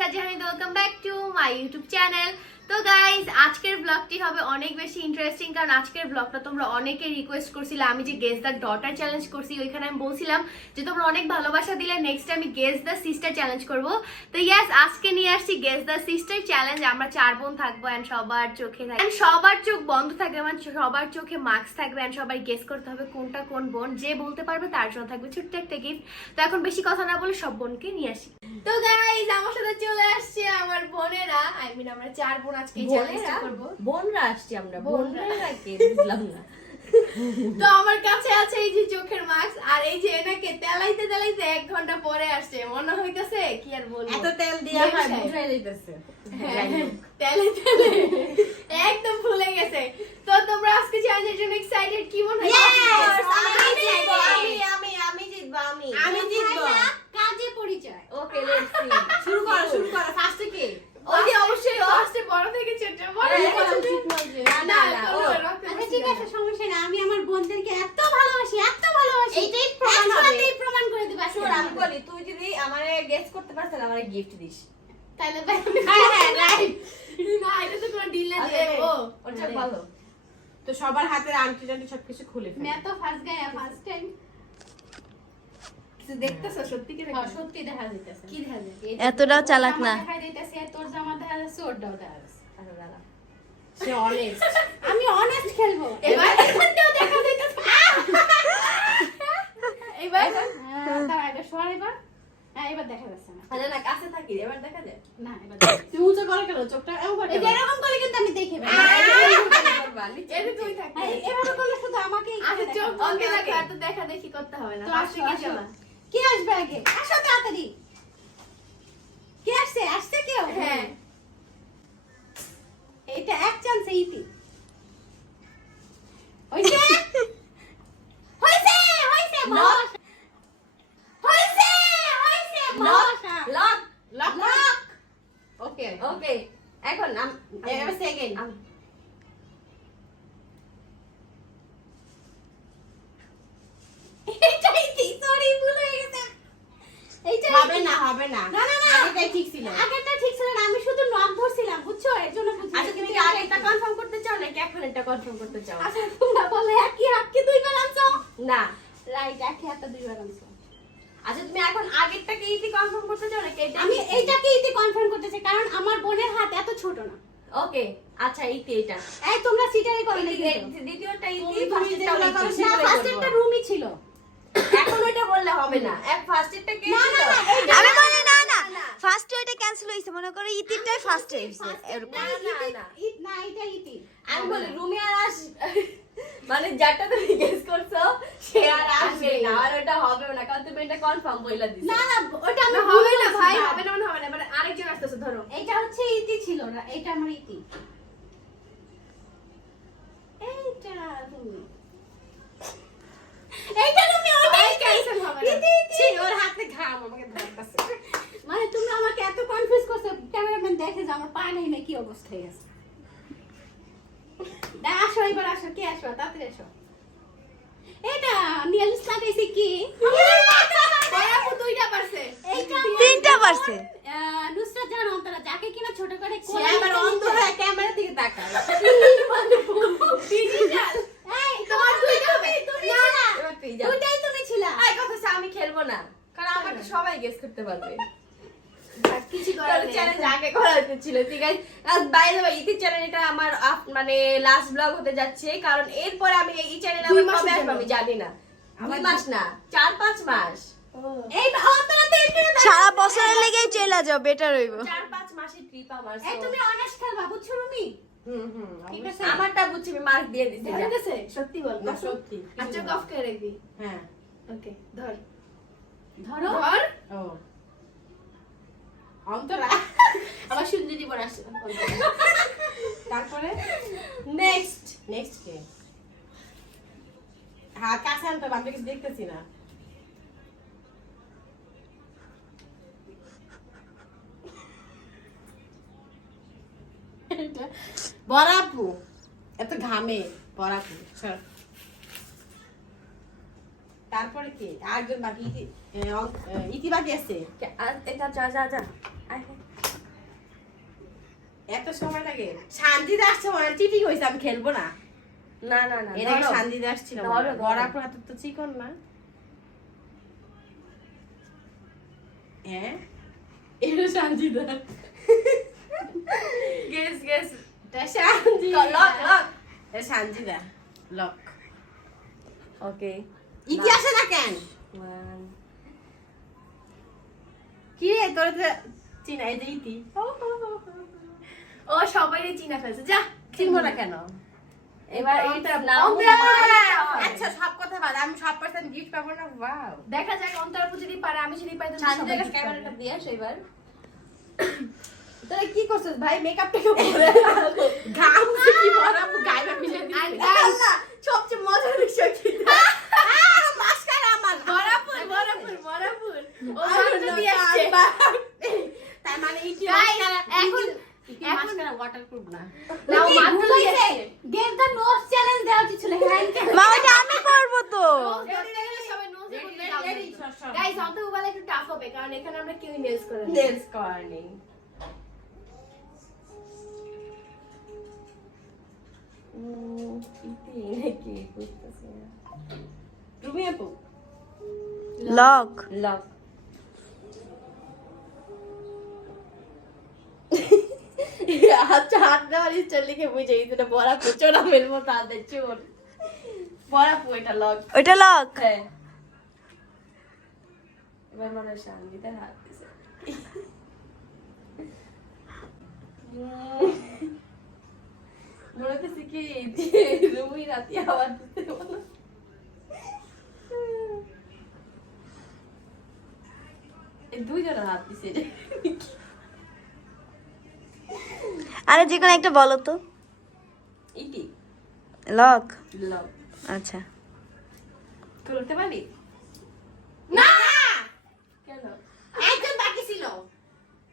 Shahjahan welcome back to my YouTube channel তো guys আজকের ব্লগটি হবে অনেক বেশি ইন্টারেস্টিং কারণ আজকের ব্লগটা তোমরা অনেকে রিকোয়েস্ট করছিলে। আমি যে গেস দ্য ডটার চ্যালেঞ্জ করছি, ওইখানে আমি বলছিলাম যে তোমরা অনেক ভালোবাসা দিলে নেক্সট আমি গেস দ্য সিস্টার চ্যালেঞ্জ করব। তো ইয়াস আজকে নিয়ে আসছি গেস দ্য সিস্টার চ্যালেঞ্জ আমরা চার বোন থাকব অ্যান্ড সবার চোখে থাকবে সবার চোখ বন্ধ থাকবে মানে সবার চোখে মাস্ক থাকবে অ্যান্ড সবাই গেস করতে হবে কোনটা কোন বোন যে বলতে পারবে তার জন্য থাকবে ছোট্ট একটা গিফট তো এখন বেশি কথা না বলে সব বোনকে নিয়ে আসি। তো গাইজ আমার সাথে চলে আসছে আমার বোনেরা। আই মিন আমরা চার বোন আজকে চ্যালেঞ্জটা করব। বোনরা আসছি আমরা। বোনরা। কে? বুঝলাম না। তো আমার কাছে আছে এই যে চোখের মাস্ক আর এই যে এনাকে তেলাইতে তেলাইতে এক ঘণ্টা পরে আসছে। মনে হইতাছে কি আর বলব? এত তেল দিয়া হয়। বুঝাই হ্যাঁ, তেলে তেলে। একদম ভুলে গেছে। তো তোমরা আজকে চ্যালেঞ্জের জন্য এক্সাইটেড কি মনে হয়? আমি আমি আমি আমি জিতবো আমি। আমি জিতবো। কাজে পরিচয়। ওকে লেটস সি শুরু করো শুরু করো। ফার্স্টে কে? আমি আমার বোনদেরকে এত ভালোবাসি এত ভালোবাসি। এইটাই প্রমাণ হবে। প্রমাণ করে দিবা শোন আমি বলি তুই যদি আমারে গেস করতে পারছ তাহলে আমারে গিফট দিস। তাহলে হ্যাঁ হ্যাঁ তো কোনো ডিল না দেব ওটা ভালো। তো সবার হাতের আংটি টাংটি সবকিছু খুলে ফেল। তো ফার্স্ট গায়া ফার্স্ট টাইম দেখতেছো? সত্যি কি হ্যাঁ সত্যি দেখা যাইতেছে। কি দেখা যায় এতটাও চালাক না। দেখা যাইতেছে তোর জামা দেখা যাচ্ছে ওরটাও দেখা যাচ্ছে। সে অনেস্ট আমি অনেস্ট খেলব। এবার এখানটাও দেখা যাইতেছে। এবার? হ্যাঁ, দাঁড়া সর এবার। হ্যাঁ এবার দেখা যাচ্ছে না। না কাছে থাকি এবার দেখা যায়? না এবার দেখা তুই উঁচু করে কেন চোখটা এবার এরকম করে কিন্তু আমি দেখে এভাবে করলে শুধু আমাকেই আচ্ছা চোখ দেখা দেখি করতে হবে না। কি আসবে আগে? আসো তাড়াতাড়ি। কে আসছে? আসছে কেউ? হ্যাঁ। এটা এক চান্সে ইতি। হইছে? হইছে হইছে ভালোবাসা হইছে হইছে ভালোবাসা lock lock lock. Okay okay. এখন আম এবার সেকেন্ড আম- এইটা ইতি সরি ভুল হয়ে গেছে এইটা হবে না। না না, না। আগেটাই ঠিক ছিল। আগেরটা ঠিক ছিল না আমি শুধু নক ধরছিলাম বুঝছ? এর জন্য বুঝছি আচ্ছা তুমি কি আগেরটা কনফার্ম করতে চাও নাকি এখন এটা কনফার্ম করতে চাও? আচ্ছা তোমরা বলে একই হাতকে দুইবার আনছো? না। রাইট একই হাতটা দুইবার আনছো। আচ্ছা তুমি এখন আগেরটাকে ইতি কনফার্ম করতে চাও নাকি এটা আমি এইটাকে ইতি কনফার্ম করতে চাই কারণ আমার বোনের হাত এত ছোট না। ওকে আচ্ছা ইতি এটা। এই তোমরা সিটারি করো দ্বিতীয়টা ইতি তুমি ফার্স্টেরটাও যেগুলো না সেগুলোই ফার্স্ট করব। একটা রুমই ছিল। ওইটা বললে হবে না। এক ফার্স্টেরটা কে না, না, না, আমি বলি না না ফার্স্ট ওইটা ক্যান্সেল হয়েছে। মনে করো ইতিরটাই ফার্স্ট এরকম। না, না, না। ইত- না এটা ইতি। আমি বলি রুমে আর আস মানে যারটা তুমি গেস করছ সে আর আসবে না। আর ওটা হবে না কারণ তুমি এটা কনফার্ম বইলা দিছো। না না ওটা আমি হবে না ভাই হবে না মানে হবে না মানে আরেকজন আসতেছে ধরো। এটা হচ্ছে ইতি ছিল না এটা আমার ইতি। এইটা তুমি। এইটা তুমি ওটা cancel হবে না। ইতি ইতি। ছি, ওর হাতে ঘাম আমাকে ধরতেছে। মানে তুমি আমাকে এত কনফিউজ করছ ক্যামেরাম্যান দেখে যে আমার পা নেই না কি অবস্থা হয়ে গেছে? দা আসো এবার আসো কে আসো? তাড়াতাড়ি আসো। এটা নিয়ালিস লাগাইছি কি? বড় দুইটা পারছে। তিনটা পারছে। নুসরাত জাহান অন্তরা যাকে কিনা ছোট করে কোলে আবার অন্ধ হয়ে ক্যামেরার দিকে তাকায় এই, তোমার দুইটা হবে তুমি- তুমি না, ছিলা। এবার তুই যা দুইটাই তুমি ছিলা আই কথা হচ্ছে আমি খেলব না কারণ আমাকে সবাই গেস করতে পারবে থাক, কিছু করার নেই চ্যালেঞ্জ আগে করা উচিত ছিল ঠিক আছে বাই দ্য ওয়ে ইতি চ্যানেল এটা আমার মানে লাস্ট ব্লগ হতে যাচ্ছে কারণ এরপরে আমি এই চ্যানেলে দুই আবার মাসের কবে আসব জন্য। আমি জানি না। দুই মাস না চার পাঁচ মাস। ও। এই অন্তরা তো এখানে দাঁড়াও। সারা বছরের লেগেই চলে যাও বেটার হইব। চার পাঁচ মাসের ট্রিপ আমার এই তুমি অনার্স খেলবা বুঝছ রুমি? হুম হুম ঠিক আছে? আমারটা বুঝছি আমি মার্ক দিয়ে দিচ্ছি? সত্যি বল সত্যি। আচ্ছা কফ করে রাখবি হ্যাঁ। ওকে ধর। ধরো। ধর। ও। অন্তরা আবার সুন্দরী পর আসছে তারপরে? নেক্সট নেক্সট কে? হ্যাঁ কাছে আনতে হবে, আমি কিছু দেখতেছি না। বরাপু এত ঘামে। বরাপু সর। তারপরে কে? আরেকজন বাকি ইতি বাকি আছে? এটা যা যা যা। এত সময় লাগে। শান্তিতে আসছে মনে চিঠি হয়েছে আমি খেলব না। না না না এটা আসছিল ধরো, ধরো। হাতে তো চিকন না। হ্যাঁ? এটা শান্তিদা গেস গেস। এটা শান্তি। Lock lock. এটা শান্তিদা লক। ওকে। ইতিহাসে না কেন? কি রে তোর তো চিনা এই ইতি। ও সবাই চিনা ফেলছে। যা চিনবো না কেন? এবার এইটা নাম আচ্ছা সব কথা বাদ আমি সব পার্সেন্ট গিফট পাবো না? ওয়াও দেখা যাক অন্তরাপু যদি পারে আমি যদি পাই শান্তি সবাই ক্যামেরাটা। দিয়ে আসো এবার। তোরা কি করছিস ভাই? মেকআপটাকে পরে। ঘাম কি বরাবু গায়ে মিলে And দিছে guys, সবচেয়ে মজার বিষয় কি মাস্কারা আমার বরাপুর বরাপুর বরাপুর ও আর মাত্র না, দিয়ে আসছে তার মানে ইতি Guys, মাস্কারা এখন ইতি এখন মাস্কারা ওয়াটারপ্রুফ না না ও মাত্র দিয়ে আসছে গেট দ্য নোটস চ্যালেঞ্জ দেওয়া উচিত ছিল হ্যাঁ মা ওটা আমি করব তো গাইস অন্তর বলে একটু টাফ হবে কারণ এখানে আমরা কেউ নেলস করে নেলস রুমি আপু? লক লক আচ্ছা হাত দেওয়ার স্টাইল লিখে বুঝে গেছি এটা বড়া চোরা মেলবো তাদের চোর। বড়া পু এটা লক ওইটা লক হ্যাঁ। এবার মনে হয় সঙ্গীতের হাত দিছে মনে হচ্ছে কি রুমি রাতি আবার দিতে বলো এই দুইজনের হাত দিছে আরে যে কোনো একটা বলো তো ইটি লক লক আচ্ছা খুলতে পারি না কেন একজন বাকি ছিল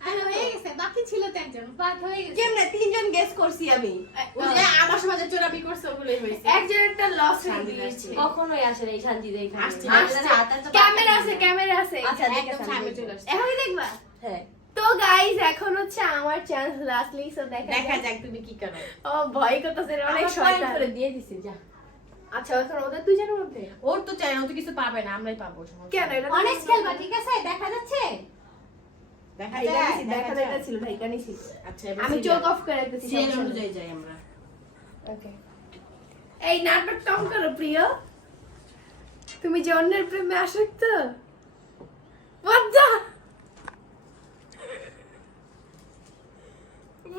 আরে হয়ে গেছে বাকি ছিল তো একজন বাদ হয়ে গেছে। কেমনে? তিনজন গেস করছি আমি। ওই যে আমার সমাজে চোরামি করছে ওগুলোই হয়েছে। একজন একটা লস হয়ে গিয়েছে। কখনোই আসে না এই শান্তি আসছে, ক্যামেরা আছে ক্যামেরা আছে। আচ্ছা একদম দেখে সামনে চলে আসছে। এখনই দেখবা? হ্যাঁ। তো গাইস এখন হচ্ছে আমার চান্স লাস্টলি সো দেখা দেখা যাক। তুমি কি করো। ও ভয় করতেছে অনেক শয়তান। করে দিয়ে দিছি যা। আচ্ছা এখন ওদের দুজনের মধ্যে? ওর তো চাই না ও তো কিছু পাবে না আমরাই পাবো। কেন? এটা অনেক খেলবা ঠিক আছে? দেখা যাচ্ছে? আমি চোখ অফ করে দিতেছি অনুযায়ী যাই আমরা। ওকে এই নাটক করো প্রিয়? তুমি যে অন্যের প্রেমে আসক্ত?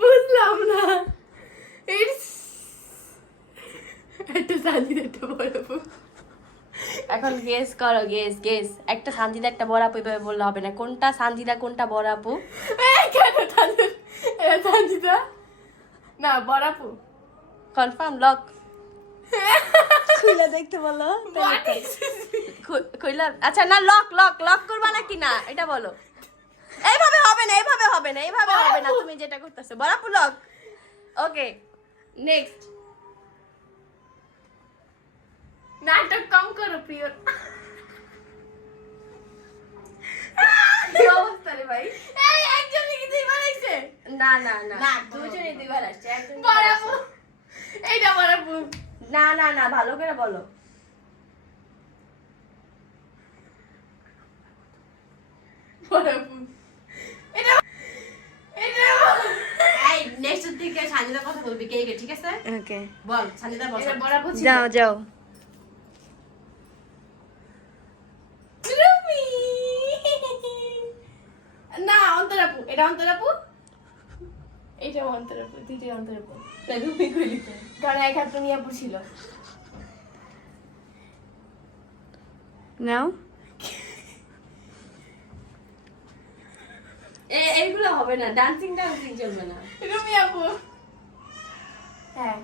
বুঝলাম না। ইটস একটা সাজি একটা বড়। এখন গেস করো গেস গেস একটা শান্তিদা একটা বড় আপু এভাবে বললে হবে না। কোনটা শান্তিদা কোনটা বড় আপু এই কেন তাদের এটা সাজিদা না বড়াপু। কনফার্ম লক খুলে দেখতে বলো? কইলা আচ্ছা না লক লক লক করবা নাকি না? এটা বলো। এইভাবে হবে না এইভাবে হবে না এইভাবে হবে না। তুমি যেটা করতেছো। বড় আপু লক ওকে নেক্সট নাটক কম করো প্রিয় কি অবস্থা রে ভাই এই একজন কিছুই বানাইছে না না না। না, দুজনে দুইবার আসছে একজন বড়াপু এইটা বড়াপু না না না ভালো করে বলো। বড়াপু এটা এটা এই নেক্সট দিকে কথা বলবি কে কে ঠিক আছে? ওকে বল সাজিদা বল। যাও যাও রুমি না অন্তরাপু এটা অন্তরাপু? এটা অন্তরাপু দুইটাই অন্তরাপু। কইলি কারণ এক হাত ছিল। নাও। এ এইগুলো হবে না ডান্সিং ডান্সিং চলবে না। রুমি আপু। হ্যাঁ।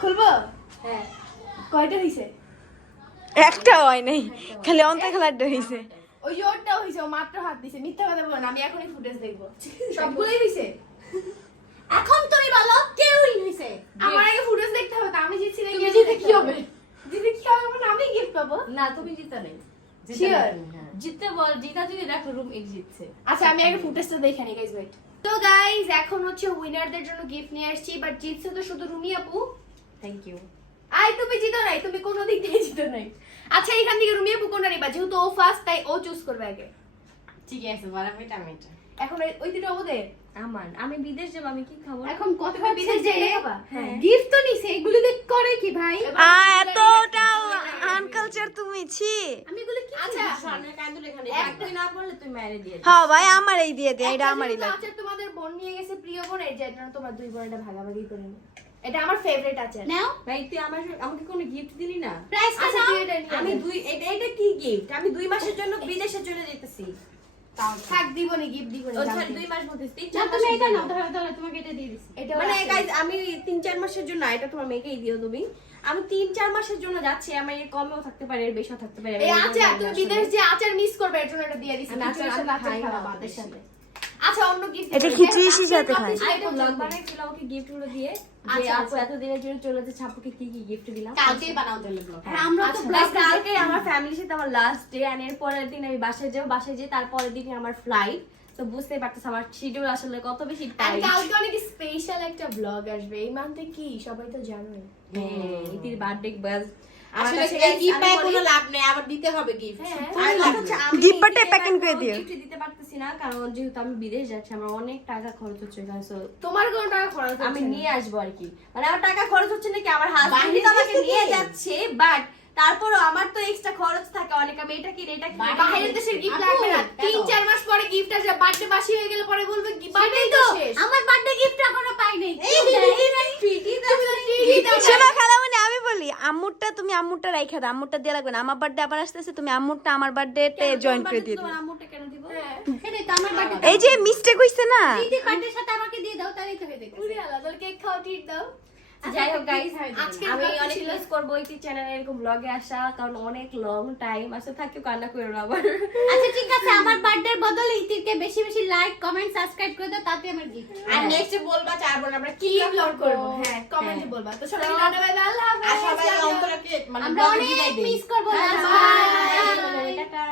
খুলবো? হ্যাঁ। কয়টা হইছে? একটা হয় নাই খালি অন্ত খেলাটা হয়েছে ওই যে ওরটা হইছে ও মাত্র হাত দিছে। মিথ্যা কথা বলো না আমি এখনই ফুটেজ দেখব। সবগুলোই হইছে? এখন তুমি বলো কেউই হইছে? আমার আগে ফুটেজ দেখতে হবে তো আমি জিতছি তুমি জিতে কি হবে? জিতে কি হবে মানে আমি গিফট পাবো? না তুমি জিতে নেই। Sure. জিততে বল জিতা যদি দেখো রুম এক জিতছে। আচ্ছা আমি আগে ফুটেজটা দেখে নিই গাইস ওয়েট তো গাইস এখন হচ্ছে উইনারদের জন্য গিফট নিয়ে আসছি বাট জিতছে তো শুধু রুমি আপু। থ্যাংক ইউ আই তুমি জিতো নাই তুমি কোনো দিক থেকে জিতো নাই। আচ্ছা এখান থেকে রুমি আপু কোনটা নিবা যেহেতু ও ফার্স্ট তাই ও চুজ করবে আগে। ঠিক আছে বলা এটা আমি এটা এখন ওই- দুটো ওদের? আমার। আমি বিদেশ যাব আমি কি খাব? এখন তুমি হচ্ছে বিদেশ যে যেয়ে হ্যাঁ। গিফট তো নিছে এগুলো দিয়ে করে কি ভাই? আ এতটা আনকালচার তুমি ছি। আমি এগুলো কি আচ্ছা স্বর্ণের কান্দুল এখানে এক তুই না বললে তুই মেরে দিয়ে হ্যাঁ ভাই আমার এই দিয়ে দে এটা আমারই লাগে। আচার তোমাদের বোন নিয়ে গেছে প্রিয় বোন এই যে তোমার দুই বোন এটা ভাগাভাগি করে নিও। এটা আমার ফেভারিট আচার নাও। ভাই তুই আমার আমাকে কোনো গিফট দিলি না? প্রাইস আচ্ছা আমি দুই এটা এটা কি গিফট আমি দুই মাসের জন্য বিদেশে চলে যেতেছি থাক দিবনি গিফট দিবনি ও দাও দুই মাস মধ্যে তিন চার তুমি মাসের এটা নাও জন্য। ধরো ধরো তোমাকে এটা দিয়ে দিছি। এটা মানে আমি তিন চার মাসের জন্য এটা তোমার মেয়েকেই দিও তুমি। আমি তিন চার মাসের জন্য যাচ্ছি আমার এর কমেও থাকতে পারে এর বেশিও থাকতে পারে এই আচার তুমি বিদেশ যে আচার মিস করবে এর জন্য এটা দিয়ে দিছি। আচার- আচার খাই না সাথে। আচ্ছা অন্য গিফট এটা খিচুড়ির সাথে খায় আচ্ছা, বানাইছিল দিয়ে। যে আচ্ছা, আপু আচ্ছা। এতদিনের জন্য চলে যাচ্ছে আপুকে কি কি gift দিলাম? কালকেই বানাও তাহলে ব্লগ আমরা তো ব্লগ কালকে আমার ফ্যামিলির সাথে আমার লাস্ট ডে এন্ড এর পরের দিন আমি বাসায় যাব বাসায় যেয়ে তারপরের দিন আমার ফ্লাইট তো বুঝতে পারতেছ আমার শিডিউল আসলে কত বেশি টাইট কালকে অনেক স্পেশাল একটা ব্লগ আসবে এই মান্থে কি? সবাই তো জানোই। হ্যাঁ ইতির বার্থডে বাজ আসলে এই গিফট পায় কোনো লাভ নেই আবার দিতে হবে গিফট হ্যাঁ। Gift করে দিও। গিফট দিতে পারতেছি না কারণ যেহেতু আমি বিদেশ যাচ্ছি আমার অনেক টাকা খরচ হচ্ছে এখানে so তোমার কোনো টাকা খরচ হচ্ছে আমি নিয়ে আসব আর কি মানে আমার টাকা খরচ হচ্ছে নাকি আমার হাজবেন্ড তো আমাকে নিয়ে যাচ্ছে বাট তারপরও আমার তো এক্সট্রা খরচ থাকে অনেক আমি এটা কিনে এটা কিনে বাইরের দেশের গিফট লাগবে না তিন চার মাস পরে গিফট আসবে বার্থডে বাসি হয়ে গেলে পরে বলবে বার্থডে তো আমার বার্থডে গিফট এখনও পাই নাই শোনো খালামণি আমি বলি আম্মুরটা তুমি আম্মুরটা রাইখা দাও আম্মুরটা দিয়ে লাগবে না। আমার বার্থডে আবার আসতেছে তুমি আম্মুরটা আমার বার্থডেতে জয়েন করে দিয়ে দিও। কেন দিব? তো বার্থডে এই যে মিস্টেক হইছে না। দিদি বার্থডের সাথে আমাকে দিয়ে দাও তাহলেই তো হয়ে যাবে পুরি আলাদা কেক খাও ট্রিট দাও। যাই হোক গাইস আজকে আমি অনেক মিস করব এই চ্যানেলে এরকম ব্লগে আসা কারণ অনেক লং টাইম আসলে থাকিও কান্না করো না আবার। আচ্ছা ঠিক আছে আমার বার্থডের বদলে ইতিরকে বেশি বেশি লাইক কমেন্ট সাবস্ক্রাইব করে দাও তাতে আমার গিফট আর নেক্সট বলবা চার বোন আমরা কি ব্লগ করব? হ্যাঁ কমেন্টে হ্যাঁ। বলবা। তো সবাই টাটা বাই বাই আল্লাহ আর হাফেজ। সবাই অন্তরাকে মানে আমরা অনেক মিস করব. Bye tata.